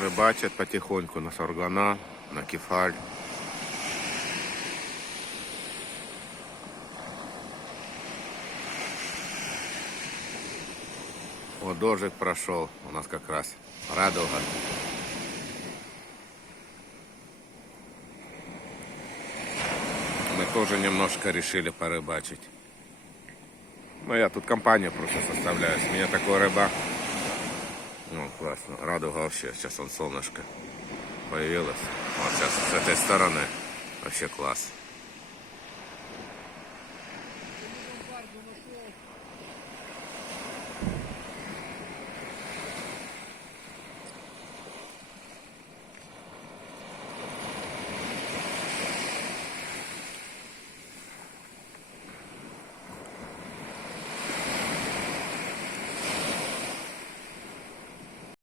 Рыбачат потихоньку на саргана, на кефаль. Вот дождик прошел, у нас как раз радуга. Мы тоже немножко решили порыбачить. Ну, я тут компанию просто составляю. С меня такой рыбак. Ну, классно. Радуга вообще. Сейчас он солнышко появилось. Вот сейчас с этой стороны. Вообще класс.